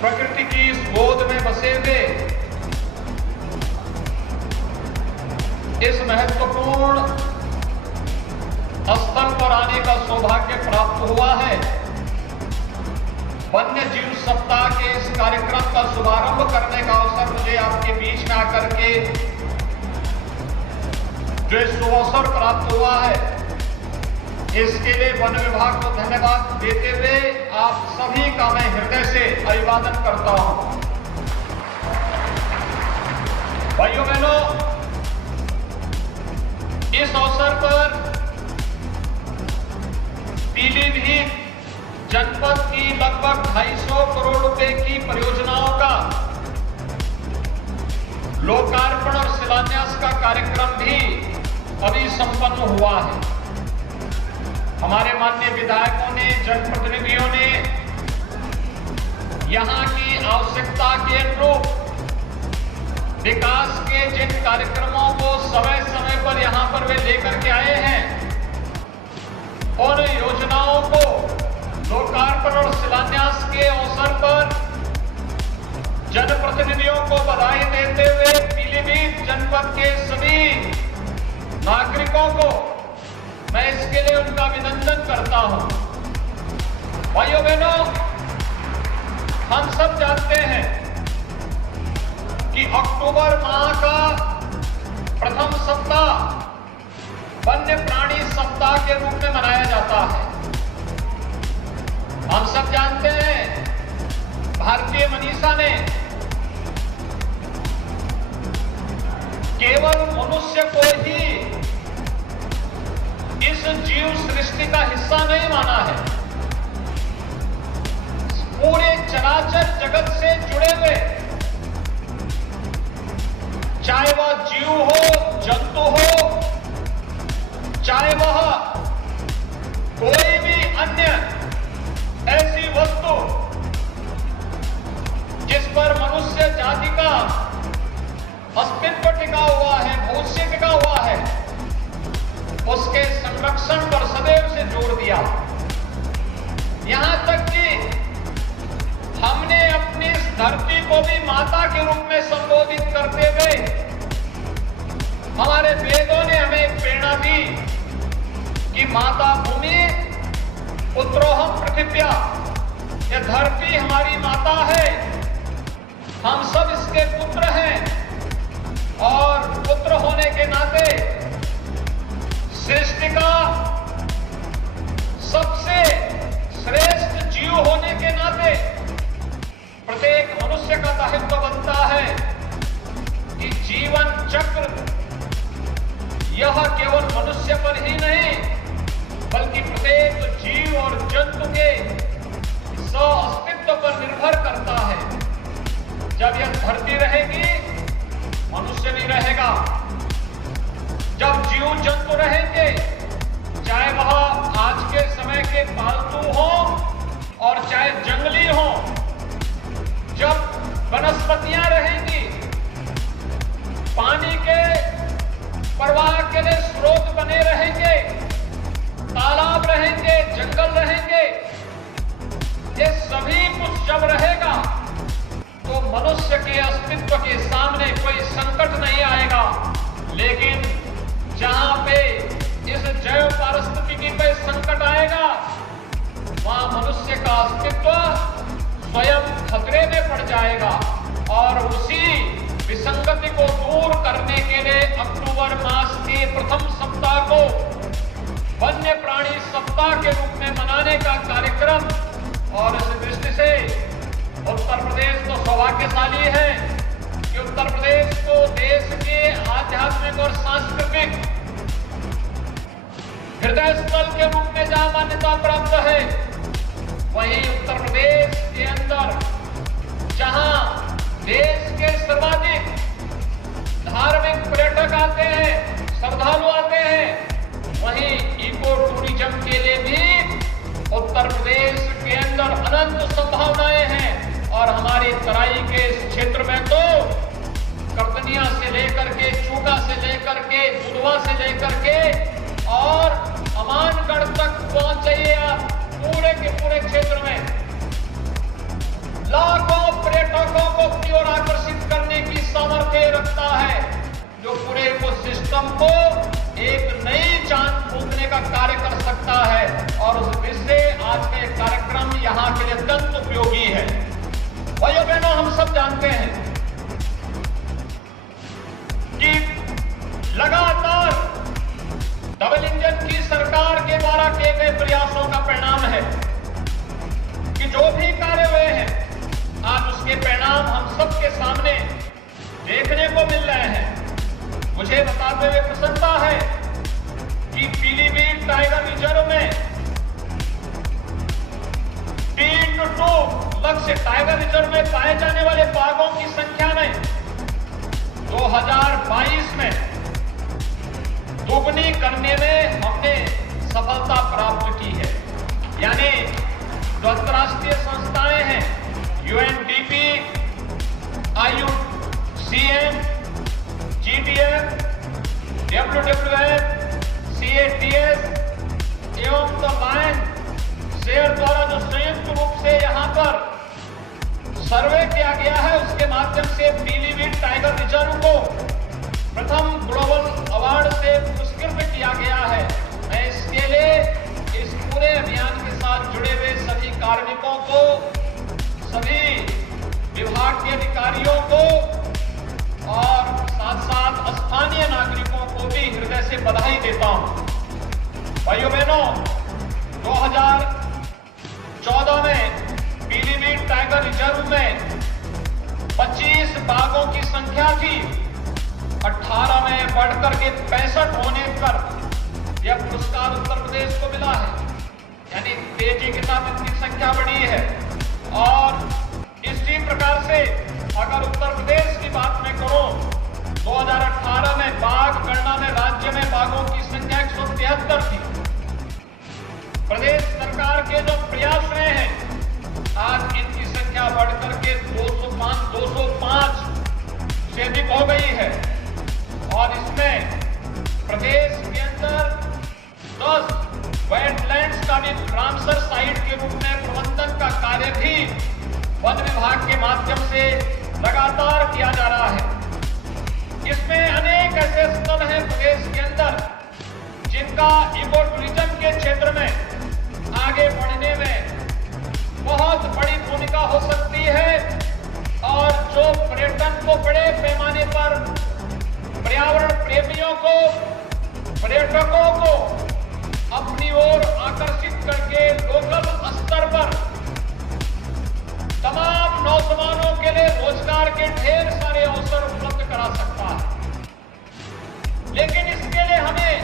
प्रकृति की इस गोद में बसे हुए इस महत्वपूर्ण स्थल पर आने का सौभाग्य प्राप्त हुआ है। वन्य जीव सप्ताह के इस कार्यक्रम का शुभारंभ करने का अवसर मुझे आपके बीच में आकर के जो शुभ अवसर प्राप्त हुआ है, इसके लिए वन विभाग को धन्यवाद देते हुए आप सभी का मैं हृदय से अभिवादन करता हूं। भाइयों बहनों, इस अवसर पर पीलीभीत जनपद की लगभग 250 करोड़ रुपए की परियोजनाओं का लोकार्पण और शिलान्यास का कार्यक्रम भी अभी संपन्न हुआ है। हमारे माननीय विधायकों ने, जनप्रतिनिधियों ने यहां की आवश्यकता के अनुरूप विकास के जिन कार्यक्रमों को समय समय पर यहां पर वे लेकर के आए हैं, उन योजनाओं को लोकार्पण और शिलान्यास के अवसर पर जनप्रतिनिधियों को बधाई देते हुए पीलीभीत जनपद के सभी नागरिकों को मैं इसके लिए उनका अभिनंदन करता हूं। भाइयों बहनों, हम सब जानते हैं कि अक्टूबर माह का प्रथम सप्ताह वन्य प्राणी सप्ताह के रूप में मनाया जाता है। हम सब जानते हैं भारतीय मनीषा ने केवल मनुष्य को ही इस जीव सृष्टि का हिस्सा नहीं माना है। पूरे चराचर जगत से जुड़े हुए, चाहे वह जीव हो, जंतु हो, चाहे वह कोई भी अन्य ऐसी वस्तु जिस पर मनुष्य जाति का अस्तित्व टिका हुआ है, भविष्य टिका हुआ है, उसके संरक्षण पर सदैव से जोर दिया। यहां तक कि हमने अपनी इस धरती को भी माता के रूप में संबोधित करते हुए हमारे वेदों ने हमें प्रेरणा दी कि माता भूमि पुत्रोहम पृथिव्या, यह धरती हमारी माता है, हम सब इसके पुत्र हैं और पुत्र होने के नाते सृष्टि का सबसे श्रेष्ठ जीव होने के नाते प्रत्येक मनुष्य का दायित्व बनता है कि जीवन चक्र यह केवल मनुष्य पर ही नहीं बल्कि प्रत्येक जीव और जंतु के अस्तित्व पर निर्भर करता है। जब यह धरती रहेगी, मनुष्य नहीं रहेगा। जब जीव जंतु रहेंगे, चाहे वह आज के समय के पालतू हो और चाहे जंगली हो, जब वनस्पतियां रहेंगी, पानी के प्रवाह के लिए स्रोत बने रहेंगे, तालाब रहेंगे, जंगल रहेंगे, ये सभी कुछ जब रहेगा तो मनुष्य के अस्तित्व के सामने कोई संकट नहीं आएगा। लेकिन जहां पे इस जैव पारिस्थितिकी पे संकट आएगा, वहां मनुष्य का अस्तित्व स्वयं खतरे में पड़ जाएगा। और उसी विसंगति को दूर करने के लिए अक्टूबर मास के प्रथम सप्ताह को वन्य प्राणी सप्ताह के रूप में मनाने का कार्यक्रम, और इस दृष्टि से उत्तर प्रदेश तो सौभाग्यशाली है कि उत्तर प्रदेश को देश के आध्यात्मिक और सांस्कृतिक हृदय स्थल के रूप में जहां मान्यता प्राप्त है, वहीं उत्तर प्रदेश के अंदर जहां देश के सर्वाधिक धार्मिक पर्यटक आते हैं, श्रद्धालु आते हैं, वहीं इको टूरिज्म के लिए भी उत्तर प्रदेश के अंदर अनंत संभावनाएं हैं। और हमारी तराई के इस क्षेत्र में तो करतनिया से लेकर के, चूका से लेकर के, दुधवा से लेकर के और अमानगढ़ तक पहुंच जाइए आप, पूरे के पूरे क्षेत्र में लाखों जो पूरे इकोसिस्टम को एक नई चांद फूंकने का कार्य कर सकता है। और उस दृष्टि से आज का ये कार्यक्रम यहाँ के लिए अत्यंत उपयोगी है। भाइयों बहनों, हम सब जानते हैं कि लगातार डबल इंजन की सरकार के द्वारा किए गए प्रयासों का परिणाम है कि जो भी कार्य हुए हैं आज उसके परिणाम हम सबके सामने देखने को मिल रहे हैं। मुझे बताते हुए प्रसन्नता है कि पीलीभीत टाइगर रिजर्व में 3:2 लक्ष्य टाइगर रिजर्व में पाए जाने वाले बाघों की संख्या में 2022 में दोगुनी करने में हमने सफलता प्राप्त की है। यानी जो अंतर्राष्ट्रीय संस्थाएं हैं UNDP, IUCN, GDF, WWF, CATS एवं द लायन शेयर द्वारा जो संयुक्त रूप से यहाँ पर सर्वे किया गया है उसके माध्यम से पीलीभीत टाइगर रिजर्व को प्रथम ग्लोबल अवार्ड से पुरस्कृत किया गया है। मैं इसके लिए इस पूरे अभियान के साथ जुड़े हुए सभी कार्मिकों को, सभी विभाग के अधिकारियों को और साथ साथ स्थानीय नागरिकों को भी हृदय से बधाई देता हूं। भाइयों बहनों, 2014 में पीलीभीत टाइगर रिजर्व में 25 बाघों की संख्या थी, 18 में बढ़कर के 65 होने पर यह पुरस्कार उत्तर प्रदेश को मिला है। यानी तेजी के साथ इनकी संख्या बढ़ी है। और इसी प्रकार से अगर उत्तर प्रदेश की बात में करूं, 2018 में बाघ गणना में राज्य में बाघों की संख्या 173 थी। प्रदेश सरकार के जो प्रयास रहे हैं आज इनकी संख्या बढ़कर के 205 से अधिक हो गई है। और इसमें प्रदेश के अंदर 10 वेटलैंड्स का भी रामसर साइट के रूप में प्रबंधन का कार्य भी वन विभाग के माध्यम से लगातार किया जा रहा है। इसमें अनेक ऐसे स्थल हैं प्रदेश के अंदर जिनका इको टूरिज्म के क्षेत्र में आगे बढ़ने में बहुत बड़ी भूमिका हो सकती है और जो पर्यटन को बड़े पैमाने पर पर्यावरण प्रेमियों को, पर्यटकों को अपनी ओर आकर्षित करके लोकल स्तर पर तमाम नौजवानों के लिए रोजगार के ढेर सारे अवसर उपलब्ध करा सकता है। लेकिन इसके लिए हमें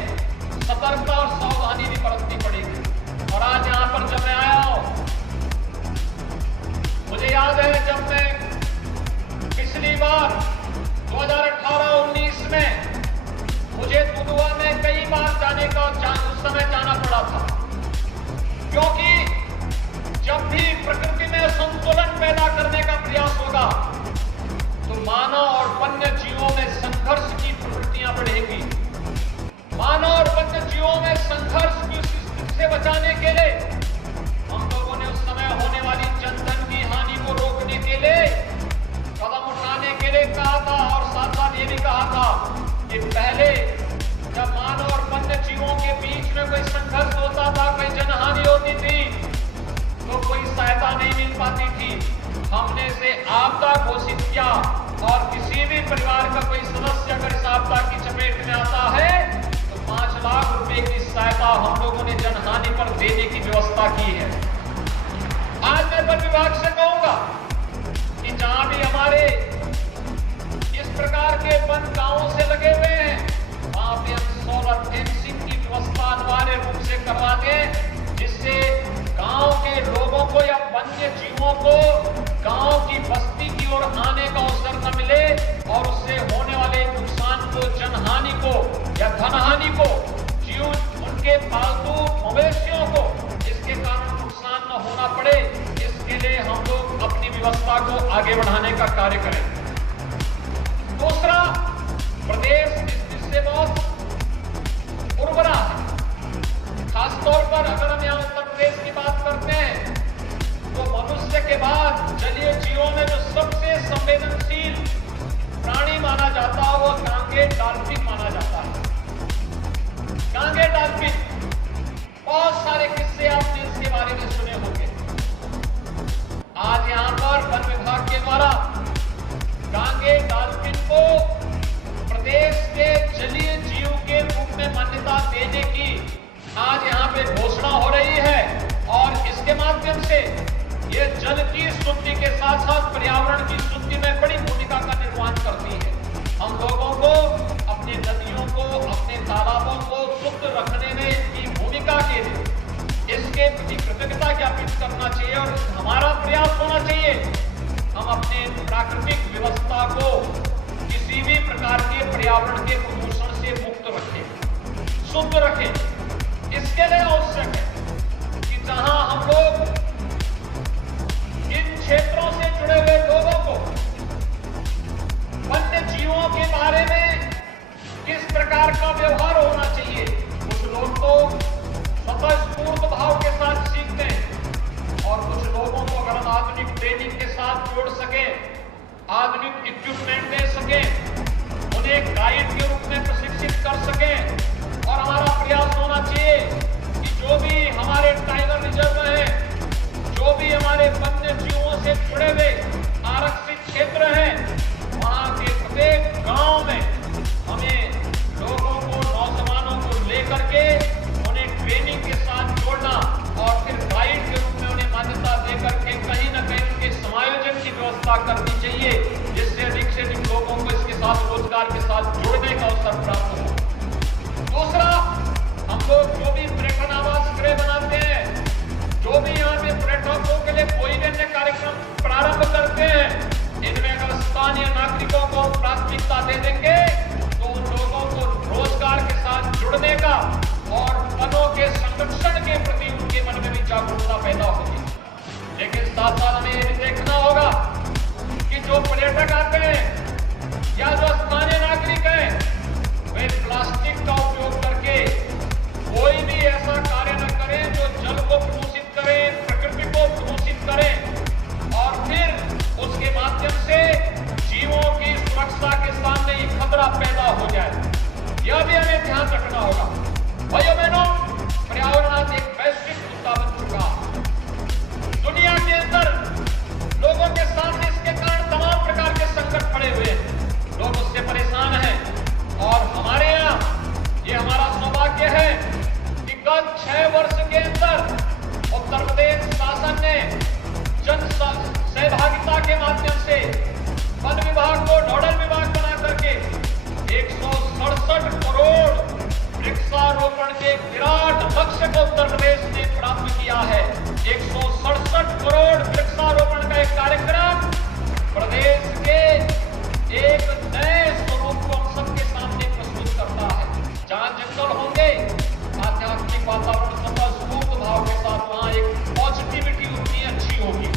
सतर्कता और सावधानी भी बरतनी पड़ेगी। और आज यहां पर जब मैं आया हूं, मुझे याद है जब मैं पिछली बार 2018-19 में मुझे दुधवा में कई बार जाने का उस समय जाना पड़ा था, क्योंकि जब भी प्रकृति में संतुलन पैदा करने का प्रयास होगा तो मानव और वन्य जीवों में संघर्ष की प्रवृत्तियां बढ़ेंगी। मानव और वन्य जीवों में संघर्ष की स्थिति से बचाने के लिए हम लोगों ने उस समय होने वाली जनधन की हानि को रोकने के लिए कदम उठाने के लिए कहा था। और साथ साथ ये भी कहा था कि पहले जब मानव और वन्य जीवों के बीच में कोई संघर्ष होता था, कोई जनहानि होती थी, तो कोई सहायता नहीं मिल पाती थी। हमने इसे आपदा घोषित किया और किसी भी परिवार का कोई सदस्य अगर इस आपदा की चपेट में आता है तो 5 लाख रुपए की सहायता हम लोगों ने जनहानि पर देने की व्यवस्था की है। आज मैं वन विभाग से कहूंगा कि जहां भी हमारे इस प्रकार के वन गांवों से लगे हुए हैं वहां पे हम सोलर फेंसिंग की व्यवस्था अनिवार्य रूप से करवा दें, जिससे गांव के लोगों को या वन्य जीवों को गांव की बस्ती की ओर आने का अवसर न मिले और उससे होने वाले नुकसान को, जनहानि को या धनहानि को, जीव उनके पालतू मवेशियों को इसके कारण नुकसान न होना पड़े, इसके लिए हम लोग अपनी व्यवस्था को आगे बढ़ाने का कार्य करें। दूसरा, प्रदेश इस दृष्टि से बहुत उर्वरा है। खासतौर पर अगर हम यहाँ उत्तर प्रदेश की बात करते हैं तो मनुष्य के बाद जलीय जीवों में जो सबसे संवेदनशील प्राणी माना जाता है वो गांगे डॉल्फिन माना जाता है। गांगे डॉल्फिन, बहुत सारे किस्से आपने इसके बारे में सुने होंगे। आज यहां पर वन विभाग के द्वारा गांगे डॉल्फिन को प्रदेश के जलीय जीव के रूप में मान्यता देने की आज यहां पे घोषणा हो रही है और इसके माध्यम से ये जल की शुद्धि के साथ साथ पर्यावरण की शुद्धि में बड़ी भूमिका का निर्वहन करती है। हम लोगों को अपने नदियों को, अपने तालाबों को शुद्ध रखने में इनकी भूमिका के लिए इसके प्रति कृतज्ञता ज्ञापित करना चाहिए और हमारा प्रयास होना चाहिए हम अपने प्राकृतिक व्यवस्था को किसी भी प्रकार के पर्यावरण के प्रदूषण से मुक्त रखें, शुद्ध रखें। इसके लिए आवश्यक है कि जहां हम लोग इन क्षेत्रों से जुड़े हुए लोगों को वन्य जीवों के बारे में किस प्रकार का व्यवहार होना चाहिए, कुछ लोग तो स्वतःस्फूर्त भाव के साथ सीखते हैं और कुछ लोगों को अगर हम आधुनिक ट्रेनिंग के साथ जोड़ सके, आधुनिक इक्विपमेंट दे सके, उन्हें गाइड के रूप में प्रशिक्षित कर सके और हमारा प्रयास होना चाहिए कि जो भी हमारे टाइगर रिजर्व है, जो भी हमारे वन्य जीवों से जुड़े हुए आरक्षित क्षेत्र हैं, वहां के प्रत्येक गांव में हमें लोगों को, नौजवानों को लेकर के उन्हें ट्रेनिंग के साथ जोड़ना और फिर गाइड के रूप में उन्हें मान्यता देकर के कहीं न कहीं उनके समायोजन की व्यवस्था करनी चाहिए, जिससे अधिक से अधिक लोगों को इसके साथ रोजगार के साथ जोड़ने का अवसर प्राप्त हो। दूसरा, हम लोग जो भी पर्यटन आवास गृह बनाते हैं, जो भी यहाँ पे पर्यटकों के लिए कोई भी अन्य कार्यक्रम प्रारंभ करते हैं, इनमें अगर स्थानीय नागरिकों को प्राथमिकता दे देंगे तो उन लोगों को रोजगार के साथ जुड़ने का और वनों के संरक्षण के प्रति उनके मन में भी जागरूकता पैदा होगी। लेकिन साथ साथ हमें ये भी देखना होगा कि जो पर्यटक आते हैं या जो स्थानीय नागरिक हैं, वे प्लास्टिक का उपयोग करके कोई भी ऐसा कार्य न करें जो जल को प्रदूषित करे, प्रकृति को प्रदूषित करे और फिर उसके माध्यम से जीवों की सुरक्षा के सामने ही खतरा पैदा हो जाए। यह भी हमें ध्यान रखना होगा। भाइयों बहनों, पर्यावरण आज एक वैश्विक मुद्दा बन चुका है। दुनिया के अंदर लोगों के सामने इसके कारण तमाम प्रकार के संकट खड़े हुए हैं, लोग उससे परेशान हैं और हमारे यहाँ ये हमारा सौभाग्य है कि गत 6 वर्ष के अंदर उत्तर प्रदेश शासन ने जन सहभागिता के माध्यम से वन विभाग को नोडल विभाग बना करके 167 करोड़ वृक्षारोपण के विराट लक्ष्य को उत्तर प्रदेश ने प्राप्त किया है। 167 करोड़ वृक्षारोपण का एक कार्यक्रम प्रदेश के एक नए स्वरूप को हम सबके सामने प्रस्तुत करता है। जहां जंगल होंगे, आध्यात्मिक वातावरण स्वतःस्फूर्त भाव के साथ वहां एक पॉजिटिविटी उतनी अच्छी होगी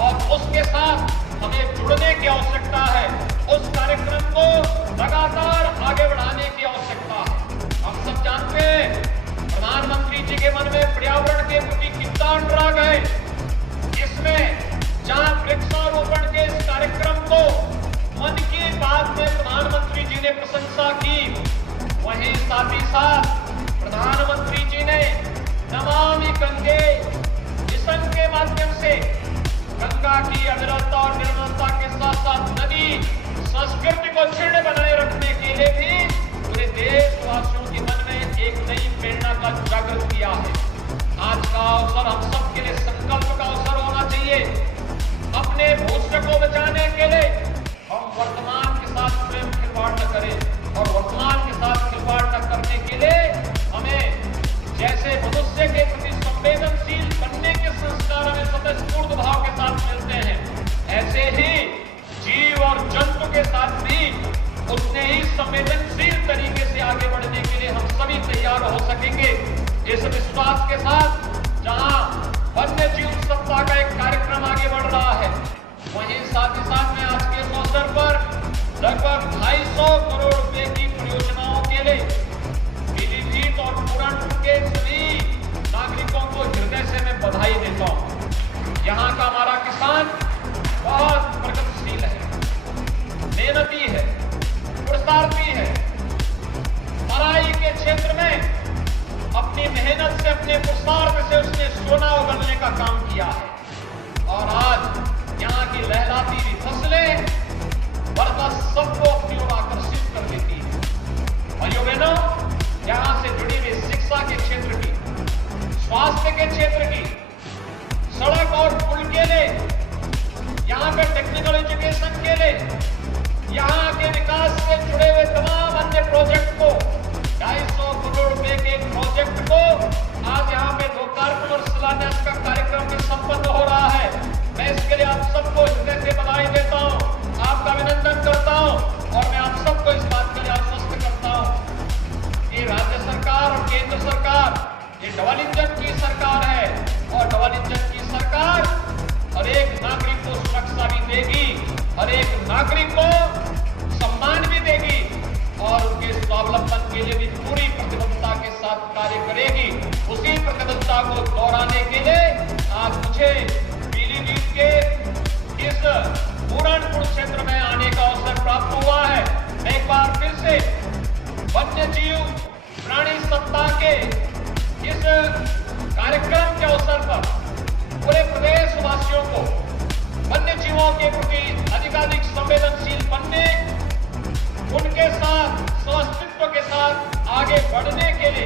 और उसके साथ हमें जुड़ने की आवश्यकता है। उस कार्यक्रम को लगातार आगे बढ़ाने की आवश्यकता है। हम सब जानते हैं प्रधानमंत्री जी के मन में पर्यावरण के प्रति कितना अनुराग है। इसमें जहां वृक्षारोपण के इस कार्यक्रम को मन की बात में प्रधानमंत्री जी ने प्रशंसा की, वहीं साथ ही साथ प्रधानमंत्री जी ने नमामि गंगे मिशन के माध्यम से गंगा की अविरलता और निर्मलता के साथ साथ नदी संस्कृति को क्षीण बनाए रखने के लिए भी पूरे देशवासियों के मन में एक नई प्रेरणा का जागृत किया है। आज का अवसर हम सबके लिए संकल्प का अवसर होना चाहिए। अपने भविष्य को बचाने के लिए हम वर्तमान के साथ प्रेम खिलवाड़ न करें और वर्तमान के साथ खिलवाड़ न करने के लिए हमें जैसे मनुष्य के प्रति संवेदनशील बनने के संस्कार हमें स्वतःस्फूर्त भाव के साथ मिलते हैं, ऐसे ही जीव और जंतु के साथ भी उतने ही संवेदनशील तरीके से आगे बढ़ने के लिए हम सभी तैयार हो सकेंगे। इस विश्वास के साथ जहां वन्य जीव सप्ताह का एक कार्यक्रम आगे बढ़ रहा है, वहीं साथ ही साथ में आज के अवसर पर लगभग 250 करोड़ रुपए की परियोजनाओं के लिए पीलीभीत और पूरनपुर के सभी नागरिकों को हृदय से मैं बधाई देता हूं। यहाँ का हमारा किसान बहुत प्रगतिशील है, मेहनती है, पुरुषार्थी है आज यहाँ पे लोकार्पण और शिलान्यास का कार्यक्रम भी संपन्न हो रहा है। मैं इसके लिए आप सबको हृदय से बधाई देता हूँ, आपका अभिनंदन करता हूँ और मैं आप सबको इस बात के लिए आश्वस्त करता हूँ कि राज्य सरकार और केंद्र सरकार ये डबल इंजन की सरकार है और डबल इंजन की सरकार हर एक नागरिक को सुरक्षा भी देगी, हर एक नागरिक को सम्मान भी देगी और उनके स्वावलंबन के लिए भी पूरी प्रतिबद्धता के साथ कार्य करेगी। उसी प्रतिबद्धता को दोहराने के लिए आज मुझे पीलीभीत के इस पूरनपुर क्षेत्र में आने का अवसर प्राप्त हुआ है। मैं एक बार फिर से वन्य जीव प्राणी सप्ताह के इस कार्यक्रम के अवसर पर पूरे प्रदेश वासियों को वन्य जीवों के प्रति अधिकाधिक संवेदनशील बनने, उनके साथ स्वास्थ्य के साथ आगे बढ़ने के लिए